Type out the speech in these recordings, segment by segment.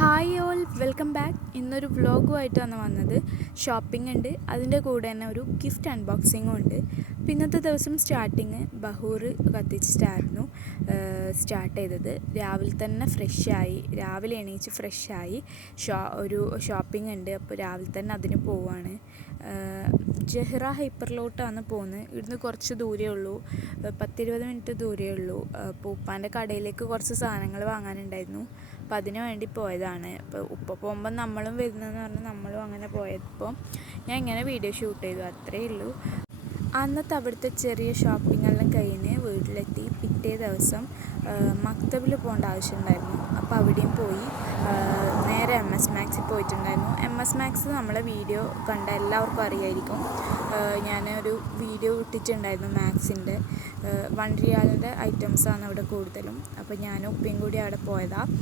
Hi all, welcome back. ഇന്നൊരു വ്ളോഗുമായിട്ടാണ് വന്നത്. Shopping ഉണ്ട്, അതിൻ്റെ കൂടെ തന്നെ ഒരു ഗിഫ്റ്റ് അൺബോക്സിങ്ങും ഉണ്ട്. അപ്പോൾ ഇന്നത്തെ ദിവസം സ്റ്റാർട്ടിങ് ബഹൂർ കത്തിച്ചിട്ടായിരുന്നു സ്റ്റാർട്ട് ചെയ്തത്. രാവിലെ തന്നെ രാവിലെ എണീച്ച് ഫ്രഷായി ഒരു ഷോപ്പിംഗ് ഉണ്ട്. അപ്പോൾ രാവിലെ തന്നെ അതിന് പോവാണ്. ജഹ്റ ഹൈപ്പറിലോട്ടാണ് പോകുന്നത്. ഇവിടുന്ന് കുറച്ച് ദൂരമേ ഉള്ളൂ, 10-20 മിനിറ്റ് ദൂരമേ ഉള്ളൂ. അപ്പോൾ ഉപ്പാൻ്റെ കടയിലേക്ക് കുറച്ച് സാധനങ്ങൾ വാങ്ങാനുണ്ടായിരുന്നു. അപ്പോൾ അതിന് വേണ്ടി പോയതാണ്. അപ്പോൾ ഉപ്പ പോകുമ്പോൾ നമ്മളും വരുന്നതെന്ന് പറഞ്ഞാൽ നമ്മളും അങ്ങനെ പോയപ്പോൾ ഞാൻ ഇങ്ങനെ വീഡിയോ ഷൂട്ട് ചെയ്തു, അത്രയേ ഉള്ളൂ. അന്നത്തെ അവിടുത്തെ ചെറിയ ഷോപ്പിങ്ങെല്ലാം കഴിഞ്ഞ് വീട്ടിലെത്തി. പിറ്റേ ദിവസം മക്തബിൽ പോകേണ്ട ആവശ്യമുണ്ടായിരുന്നു. അപ്പോൾ അവിടെയും പോയി നേരെ MS മാക്സിൽ പോയിട്ടുണ്ടായിരുന്നു. MS മാക്സ് നമ്മളെ വീഡിയോ കണ്ട എല്ലാവർക്കും അറിയായിരിക്കും. ഞാനൊരു വീഡിയോ ഇട്ടിട്ടുണ്ടായിരുന്നു മാക്സിൻ്റെ. 1 റിയാലിൻ്റെ ഐറ്റംസാണ് അവിടെ കൂടുതലും. അപ്പോൾ ഞാനും ഉപ്പയും കൂടി അവിടെ പോയതാണ്.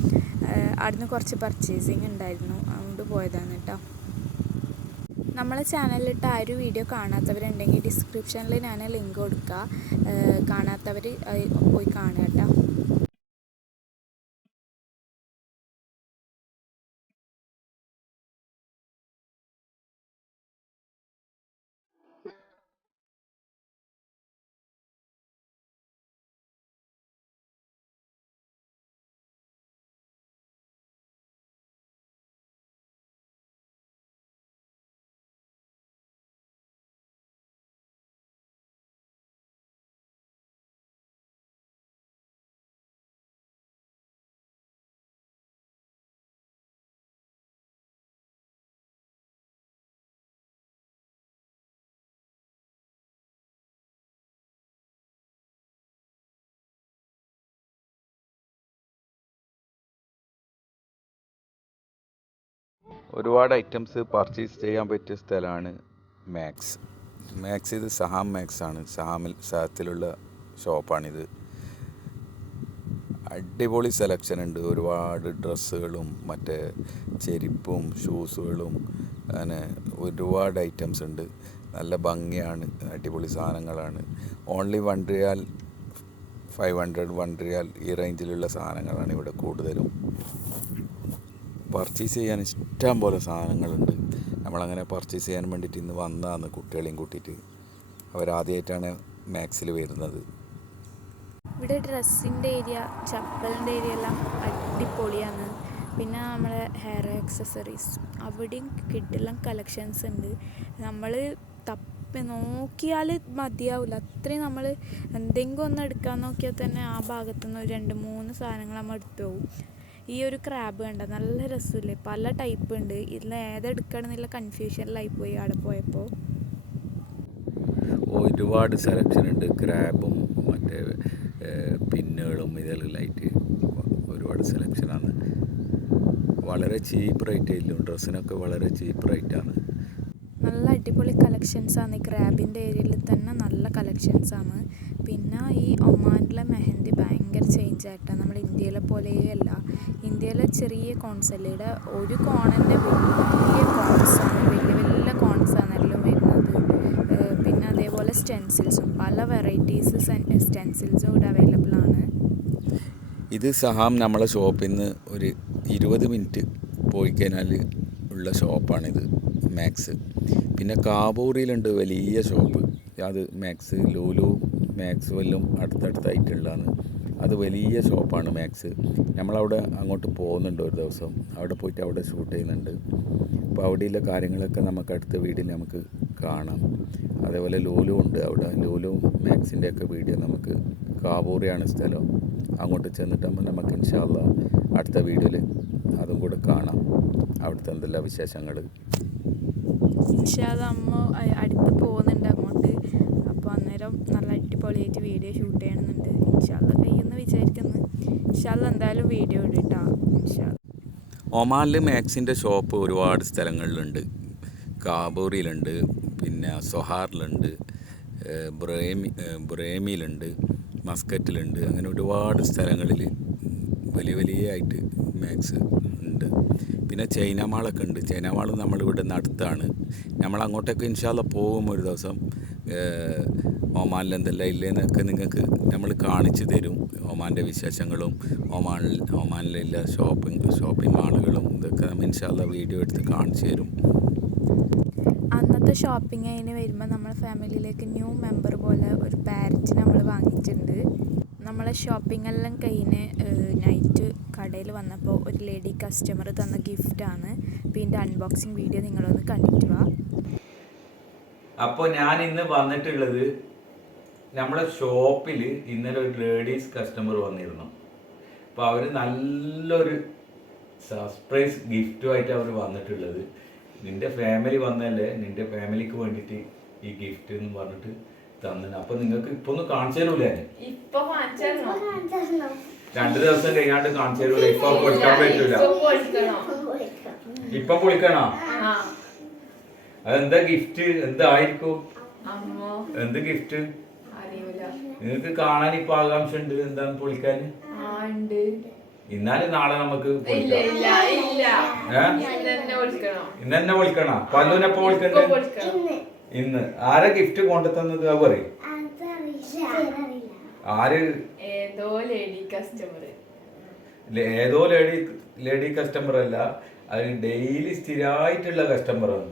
അവിടുന്ന് കുറച്ച് പർച്ചേസിങ് ഉണ്ടായിരുന്നു, അതുകൊണ്ട് പോയതാണ് കേട്ടോ. നമ്മളെ ചാനലിലിട്ട് ആ ഒരു വീഡിയോ കാണാത്തവരുണ്ടെങ്കിൽ ഡിസ്ക്രിപ്ഷനിൽ ഞാൻ ലിങ്ക് കൊടുക്കുക, കാണാത്തവർ പോയി കാണുക കേട്ടോ. ഒരുപാട് ഐറ്റംസ് പർച്ചേസ് ചെയ്യാൻ പറ്റിയ സ്ഥലമാണ് മാക്സ്. ഇത് സഹാം മാക്സ് ആണ്. സഹത്തിലുള്ള ഷോപ്പാണിത്. അടിപൊളി സെലക്ഷൻ ഉണ്ട്. ഒരുപാട് ഡ്രസ്സുകളും മറ്റേ ചെരുപ്പും ഷൂസുകളും അങ്ങനെ ഒരുപാട് ഐറ്റംസ് ഉണ്ട്. നല്ല ഭംഗിയാണ്, അടിപൊളി സാധനങ്ങളാണ്. ഓൺലി 1 റിയാൽ 500 1 റിയാൽ ഈ റേഞ്ചിലുള്ള സാധനങ്ങളാണ് ഇവിടെ കൂടുതലും. പർച്ചേസ് ചെയ്യാൻ ഇഷ്ടം പോലെ സാധനങ്ങളുണ്ട്. നമ്മളങ്ങനെ പർച്ചേസ് ചെയ്യാൻ വേണ്ടിയിട്ട് ഇന്ന് വന്നതാണ് കുട്ടികളെയും കൂട്ടിയിട്ട്. അവരാദ്യമായിട്ടാണ് മാക്സിൽ വരുന്നത്. ഇവിടെ ഡ്രസ്സിൻ്റെ ഏരിയ, ചപ്പലിൻ്റെ ഏരിയ എല്ലാം അടിപൊളിയാണ്. പിന്നെ നമ്മളെ ഹെയർ ആക്സസറീസ് അവിടെയും കിട്ടില്ല കളക്ഷൻസ് ഉണ്ട്. നമ്മൾ നോക്കിയാൽ മതിയാവില്ല, അത്രയും. നമ്മൾ എന്തെങ്കിലും ഒന്ന് എടുക്കാൻ നോക്കിയാൽ തന്നെ ആ ഭാഗത്തുനിന്ന് 2-3 സാധനങ്ങൾ നമ്മൾ എടുത്തു പോകും. ഈ ഒരു ക്രാബ് കണ്ട നല്ല രസമില്ലേ, പല ടൈപ്പ് ഉണ്ട്. ഇതിൽ ഏതെടുക്കണമെന്നുള്ള കൺഫ്യൂഷനിലായിപ്പോയി അവിടെ പോയപ്പോൾ. ഒരുപാട് സെലക്ഷൻ ഉണ്ട്. ക്രാബും മറ്റേ പിന്നുകളും ഇതെല്ലാമായിട്ട് ഒരുപാട് സെലക്ഷനാണ്. വളരെ ചീപ്പ് റേറ്റിലും ഡ്രസ്സിനൊക്കെ വളരെ ചീപ്പ് റേറ്റാണ്. നല്ല അടിപൊളി കളക്ഷൻസാണ്. ഈ ക്രാബിൻ്റെ ഏരിയയിൽ തന്നെ നല്ല കളക്ഷൻസാണ്. പിന്നെ ഈ ഒമാനിലെ മെഹന്തി ഭയങ്കര ചേഞ്ച് ആയിട്ടാണ്, നമ്മുടെ ഇന്ത്യയിലെ പോലെയല്ല. ഇന്ത്യയിലെ ചെറിയ കോൺസല്ലിയുടെ ഒരു കോണിൻ്റെ വലിയ കോൺസാണ്, വലിയ കോൺസാണ് എല്ലാം വരുന്നത്. പിന്നെ അതേപോലെ സ്റ്റെൻസിൽസും പല വെറൈറ്റീസ് സ്റ്റെൻസിൽസും ഇവിടെ അവൈലബിൾ ആണ്. ഇത് സഹാം നമ്മളെ ഷോപ്പിൽ നിന്ന് ഒരു 20 മിനിറ്റ് പോയി കഴിഞ്ഞാൽ ഉള്ള ഷോപ്പാണിത് മാക്സ്. പിന്നെ കാബൂറിലുണ്ട് വലിയ ഷോപ്പ്, അത് മാക്സ്. ലൂലു മാക്സ്വെല്ലും അടുത്തടുത്തായിട്ടുള്ളതാണ്. അത് വലിയ ഷോപ്പാണ് മാക്സ്. നമ്മളവിടെ അങ്ങോട്ട് പോകുന്നുണ്ട് ഒരു ദിവസം, അവിടെ പോയിട്ട് അവിടെ ഷൂട്ട് ചെയ്യുന്നുണ്ട്. അപ്പോൾ അവിടെയുള്ള കാര്യങ്ങളൊക്കെ നമുക്ക് അടുത്ത വീഡിയോയിൽ നമുക്ക് കാണാം. അതേപോലെ ലൂലു ഉണ്ട് അവിടെ. ലൂലു മാക്സിൻ്റെ ഒക്കെ വീഡിയോ നമുക്ക്, കാബൂറിയാണ് സ്ഥലം, അങ്ങോട്ട് ചെന്നിട്ടാകുമ്പോൾ നമുക്ക് ഇൻഷാ അല്ലാഹ് അടുത്ത വീഡിയോയിൽ അതും കൂടെ കാണാം, അവിടുത്തെ എന്തെല്ലാം വിശേഷങ്ങൾ. ഇൻഷാ അല്ലാഹ് അമ്മ അടുത്ത് പോകുന്നുണ്ട് അങ്ങോട്ട്. അപ്പോൾ അന്നേരം നല്ല അടിപൊളിയായിട്ട് വീഡിയോ ഷൂട്ട് ചെയ്യണമെന്നുണ്ട്. ഇൻഷാ അല്ലാഹ് കഴിയുമെന്ന് വിചാരിക്കുന്നു. ഇൻഷാ അല്ലാഹ് എന്തായാലും വീഡിയോ ഇടാം ഇൻഷാ അല്ലാഹ്. ഒമാനിൽ മാക്സിൻ്റെ ഷോപ്പ് ഒരുപാട് സ്ഥലങ്ങളിലുണ്ട്. കാബൂറിലുണ്ട്, പിന്നെ സൊഹാറിലുണ്ട്, ബ്രേമിയിലുണ്ട്, മസ്കറ്റിലുണ്ട്. അങ്ങനെ ഒരുപാട് സ്ഥലങ്ങളിൽ വലിയ ആയിട്ട് മാക്സ് ഉണ്ട്. പിന്നെ ചൈന മാളൊക്കെ ഉണ്ട്. ചൈന മാൾ നമ്മളിവിടെ അടുത്താണ്. നമ്മൾ അങ്ങോട്ടൊക്കെ ഇൻഷാ അല്ലാഹ് പോകും ഒരു ദിവസം. ഒമാനിൽ എന്തെല്ലാം ഇല്ലേന്നൊക്കെ നിങ്ങൾക്ക് നമ്മൾ കാണിച്ചു തരും. ഒമാൻ്റെ വിശേഷങ്ങളും ഒമാനിലെ എല്ലാ ഷോപ്പിംഗ് മാളുകളും ഇൻഷാല്ല വീഡിയോ എടുത്ത് കാണിച്ചു തരും. അന്നത്തെ ഷോപ്പിംഗ് കഴിഞ്ഞ് വരുമ്പോൾ നമ്മളെ ഫാമിലിയിലേക്ക് ന്യൂ മെമ്പർ പോലെ ഒരു പാരറ്റ് നമ്മൾ വാങ്ങിയിട്ടുണ്ട്. നമ്മളെ ഷോപ്പിംഗ് എല്ലാം കഴിഞ്ഞ് നൈറ്റ് കടയിൽ വന്നപ്പോൾ ഒരു ലേഡി കസ്റ്റമർ തന്ന ഗിഫ്റ്റാണ്. അപ്പോൾ ഇതിൻ്റെ അൺബോക്സിങ് വീഡിയോ നിങ്ങളൊന്ന് കണ്ടിട്ട് വാ. അപ്പോൾ ഞാൻ ഇന്ന് വന്നിട്ടുള്ളത് നമ്മുടെ ഷോപ്പിൽ ഇന്നലെ ഒരു ലേഡീസ് കസ്റ്റമർ വന്നിരുന്നു. അപ്പോൾ അവർ നല്ലൊരു സർപ്രൈസ് ഗിഫ്റ്റുമായിട്ട് അവർ വന്നിട്ടുള്ളത്. നിൻ്റെ ഫാമിലി വന്നല്ലേ, നിൻ്റെ ഫാമിലിക്ക് വേണ്ടിയിട്ട് ഈ ഗിഫ്റ്റ് എന്ന് പറഞ്ഞിട്ട് തന്നെ. അപ്പോൾ നിങ്ങൾക്ക് ഇപ്പോൾ ഒന്ന് കാണിച്ചു തരൂലേ? 2 ദിവസം കഴിഞ്ഞാണ്ട് കാണിച്ചു തരൂല. ഇപ്പൊ പൊളിക്കാൻ പറ്റൂല. ഇപ്പൊ പൊളിക്കണോ? അതെന്താ ഗിഫ്റ്റ്? എന്തായിരിക്കും? എന്ത് ഗിഫ്റ്റ്? നിങ്ങൾക്ക് കാണാൻ ഇപ്പൊ ആകാംക്ഷ ഉണ്ട് എന്താണ് പൊളിക്കാൻ? ഇന്നാലും നാളെ നമുക്ക് ഇന്ന് തന്നെ പൊളിക്കണ. പല്ലുനെപ്പോ പൊളിക്കണ്ടേ? ഇന്ന്. ആരാ ഗിഫ്റ്റ് കൊണ്ടു തന്നത്? പറയും. ആര്? ഏതോ ലേഡി കസ്റ്റമർ അല്ല, അത് ഡെയിലി സ്ഥിരമായിട്ടുള്ള കസ്റ്റമറാണ്.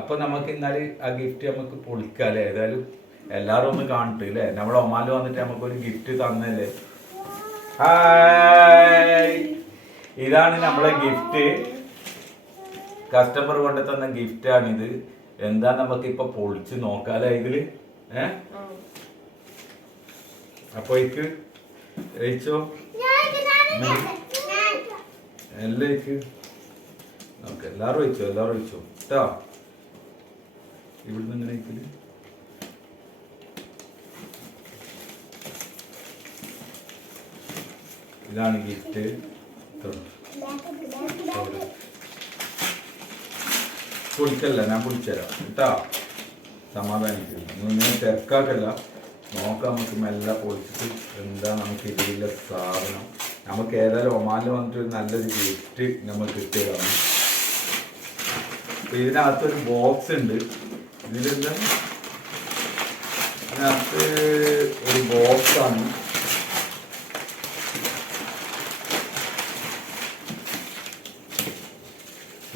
അപ്പൊ നമുക്ക് ഇന്നാല് ആ ഗിഫ്റ്റ് നമുക്ക് പൊളിക്കാല്ലേ. ഏതായാലും എല്ലാരും ഒന്ന് കാണട്ടെ അല്ലേ. നമ്മളെ ഒമാനിൽ വന്നിട്ട് നമുക്കൊരു ഗിഫ്റ്റ് തന്നല്ലേ. ഹായ്, ഇതാണ് നമ്മളെ ഗിഫ്റ്റ്. കസ്റ്റമർ കൊണ്ട് തന്ന ഗിഫ്റ്റാണിത്. എന്താ നമുക്ക് ഇപ്പൊ പൊളിച്ച് നോക്കാല്ലേ ഇതില്. അപ്പൊ എനിക്ക് കഴിച്ചോ എല്ലാം നമുക്ക് എല്ലാരും കഴിച്ചോ കേട്ടോ. ഇവിടുന്ന് എങ്ങനെ കഴിക്കല്? ഇതാണ് ഗിഫ്റ്റ്. പൊളിക്കല്ല, ഞാൻ പൊളിച്ചുതരാം കേട്ടോ. സമാധാനിക്കില്ല, നിങ്ങൾ തിരക്കാക്കല്ല. നോക്കാം നമുക്ക് മെല്ലെ പൊളിച്ചിട്ട് എന്താ നമുക്ക് ഇതിലെ സാധനം. നമുക്ക് ഏതായാലും ഒമാനിൽ വന്നിട്ട് ഒരു നല്ലൊരു ഗിഫ്റ്റ് നമുക്ക് കിട്ടിയതാണ്. അപ്പോൾ ഇതിനകത്തൊരു ബോക്സ് ഉണ്ട്. ഇതിലെന്താ? ഇതിനകത്ത് ഒരു ബോക്സാണ്.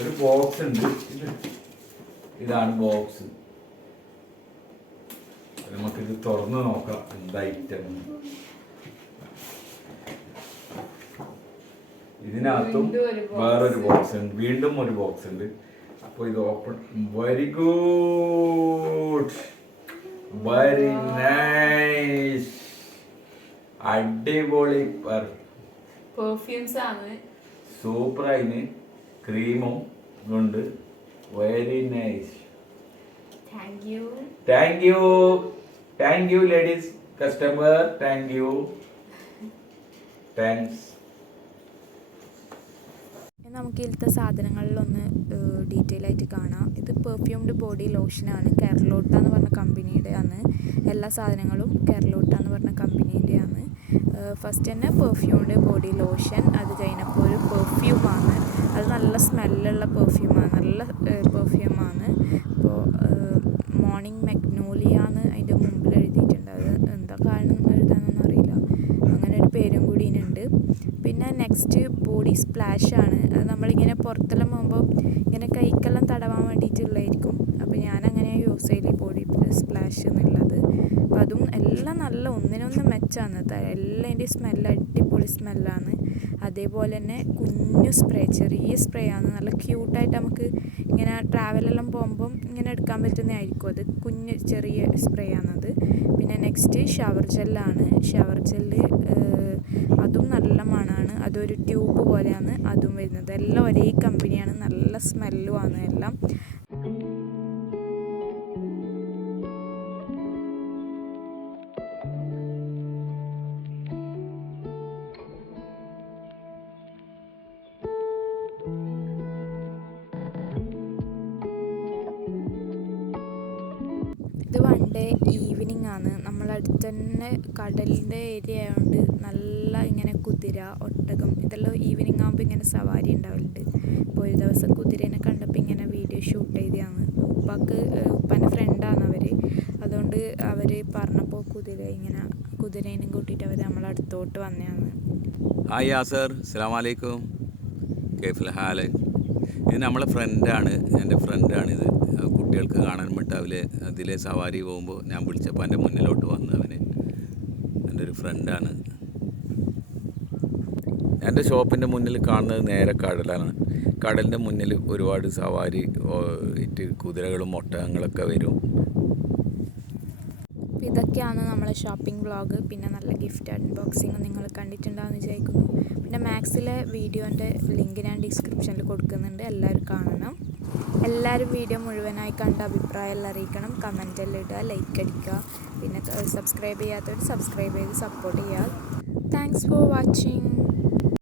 ഒരു ബോക്സ് ഉണ്ട്. ഇതാണ് ബോക്സ്. നമുക്കിത് തുറന്ന് നോക്കാം എന്താ ഐറ്റം. ഇതിനകത്തും വേറൊരു ബോക്സ് ഉണ്ട്, വീണ്ടും ഒരു ബോക്സ് ഉണ്ട്. അപ്പോൾ ഇത് open. Very good, very nice, അടിപൊളി പെർഫ്യൂംസ് ആണ്. സൂപ്പറായിന്, ക്രീമും ഉണ്ട്. Very nice. Thank you ladies customer. Thank you, thanks. നമുക്ക് ഇതിലത്തെ സാധനങ്ങളിലൊന്ന് ഡീറ്റെയിൽ ആയിട്ട് കാണാം. ഇത് പെർഫ്യൂംഡ് ബോഡി ലോഷനാണ്. കെർലോട്ട എന്ന് പറഞ്ഞ കമ്പനിയുടെ ആണ്. എല്ലാ സാധനങ്ങളും കെർലോട്ട എന്ന് പറഞ്ഞ കമ്പനീൻ്റെ ആണ്. ഫസ്റ്റ് തന്നെ പെർഫ്യൂംഡ് ബോഡി ലോഷൻ. അത് കഴിഞ്ഞപ്പോൾ ഒരു പെർഫ്യൂമാണ്. അത് നല്ല സ്മെല്ലുള്ള പെർഫ്യൂമാണ്, നല്ല പെർഫ്യൂമാണ്. അപ്പോൾ മോർണിംഗ് മഗ്നോളിയ എന്ന് അതിൻ്റെ മുമ്പിൽ എഴുതിയിട്ടുണ്ട്. അത് എന്താ കാരണം എഴുതാനൊന്നും അറിയില്ല. അങ്ങനെ ഒരു പേരും കൂടി ഇതിനുണ്ട്. പിന്നെ നെക്സ്റ്റ് ബോഡി സ്പ്ലാഷാണ്. അത് നമ്മളിങ്ങനെ പുറത്തെല്ലാം പോകുമ്പോൾ ഇങ്ങനെ കൈക്കെല്ലാം തടവാൻ വേണ്ടിയിട്ടുള്ളതായിരിക്കും. അപ്പോൾ ഞാനങ്ങനെയാണ് യൂസ് ചെയ്യല് ബോഡി സ്പ്ലാഷ് എന്നുള്ളത്. അപ്പോൾ അതും എല്ലാം നല്ല ഒന്നിനൊന്ന് മെച്ചാണ്. എല്ലാം അതിൻ്റെ സ്മെല്ല് അടിപൊളി സ്മെല്ലാണ്. അതേപോലെ തന്നെ കുഞ്ഞു സ്പ്രേ, ചെറിയ സ്പ്രേ ആണ്. നല്ല ക്യൂട്ടായിട്ട് നമുക്ക് ഇങ്ങനെ ട്രാവലെല്ലാം പോകുമ്പം ഇങ്ങനെ എടുക്കാൻ പറ്റുന്നതായിരിക്കും. അത് കുഞ്ഞ് ചെറിയ സ്പ്രേ ആണത്. പിന്നെ നെക്സ്റ്റ് ഷവർ ജെല്ലാണ്. ഷവർ ജെല്ല് അതും നല്ല മണമാണ്. അതൊരു ട്യൂബ് പോലെയാണ് അതും വരുന്നത്. എല്ലാം ഒരേ കമ്പനിയാണ്, നല്ല സ്മെല്ലുമാണ് എല്ലാം. ഇത് വൺ ഡേ ഈവനിങ് ആണ്. നമ്മളടുത്ത് തന്നെ കടലിൻ്റെ ഏരിയ ആയതുകൊണ്ട് നല്ല ഇങ്ങനെ കുതിര, ഒട്ടകം ഇതെല്ലാം ഈവനിങ് ആകുമ്പോൾ ഇങ്ങനെ സവാരി ഉണ്ടാവലുണ്ട്. അപ്പോൾ ഒരു ദിവസം കുതിരേനെ കണ്ടപ്പോൾ ഇങ്ങനെ വീഡിയോ ഷൂട്ട് ചെയ്തതാണ്. ഉപ്പാൻ്റെ ഫ്രണ്ടാണ് അവർ. അതുകൊണ്ട് അവർ പറഞ്ഞപ്പോൾ കുതിരേനും കൂട്ടിയിട്ട് അവർ നമ്മളടുത്തോട്ട് വന്നതാണ്. ഹായ് യാസർ, അസ്സലാമു അലൈക്കും. കേഫിൽ ഹാല്. ഇത് നമ്മളെ ഫ്രണ്ടാണ്, എൻ്റെ ഫ്രണ്ടാണിത്. കുട്ടികൾക്ക് കാണാൻ വേണ്ടി അതിലെ സവാരി പോകുമ്പോൾ ഞാൻ വിളിച്ചപ്പോൾ എൻ്റെ മുന്നിലോട്ട് വന്ന് അവന് എൻ്റെ ഒരു ഫ്രണ്ടാണ്. എൻ്റെ ഷോപ്പിൻ്റെ മുന്നിൽ കാണുന്നത് നേരെ കടലാണ്. കടലിൻ്റെ മുന്നിൽ ഒരുപാട് സവാരി കുതിരകളും ഒട്ടകങ്ങളൊക്കെ വരും. ഇതൊക്കെയാണ് നമ്മളെ ഷോപ്പിംഗ് വ്ളോഗ്. പിന്നെ നല്ല ഗിഫ്റ്റ് അൺബോക്സിങ് നിങ്ങൾ കണ്ടിട്ടുണ്ടാകുമെന്ന് വിചാരിക്കുന്നു. പിന്നെ മാക്സിലെ വീഡിയോൻ്റെ ലിങ്ക് ഞാൻ ഡിസ്ക്രിപ്ഷനിൽ കൊടുക്കുന്നുണ്ട്, എല്ലാവരും കാണണം. എല്ലാവരും വീഡിയോ മുഴുവനായി കണ്ട അഭിപ്രായം അറിയിക്കണം, കമൻറ്റെല്ലാം ഇടുക, ലൈക്ക് അടിക്കുക. പിന്നെ സബ്സ്ക്രൈബ് ചെയ്യാത്തവർ സബ്സ്ക്രൈബ് ചെയ്ത് സപ്പോർട്ട് ചെയ്യുക. Thanks for watching.